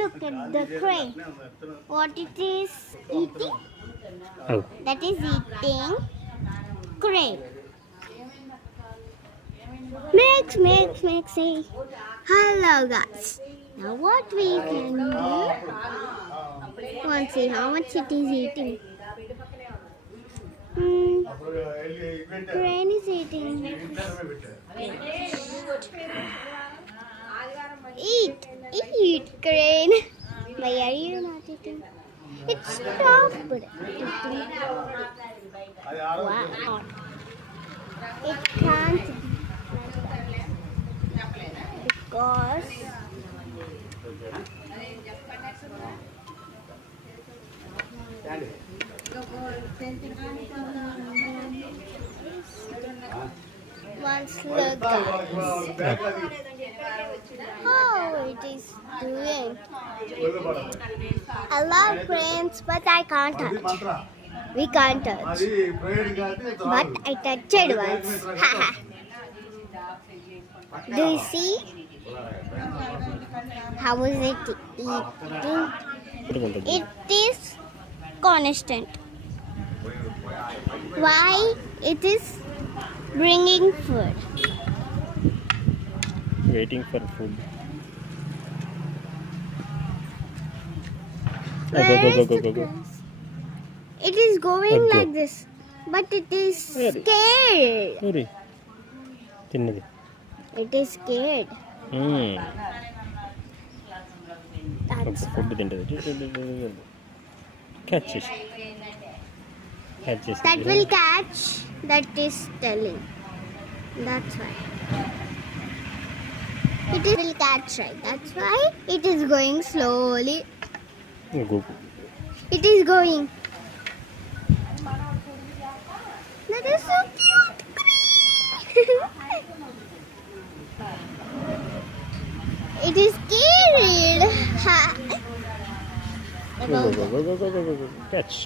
Look at the crane. What it is eating? Oh. That is eating crane. Mix, say hello guys. Now what we can do? Want to see how much it is eating. Crane is eating. Eat, crane. Why are you not eating? It stopped eating. Wow. It can't be because once look guys. How it is doing. I love cranes, but I can't touch. We can't touch. But I touched once. Do you see? How is it eating? It is constant. Why? It is bringing food. Waiting for food. Where is the Go. grass? It is going Go. like this, but it is scared. Uri. Tinnadi. It is scared. That's Food తింటది. Catch it. that will catch. That is telling. That's why. It will catch, right? That's why it is going slowly. Go. It is going. That is so cute. It is scared. Go. Catch.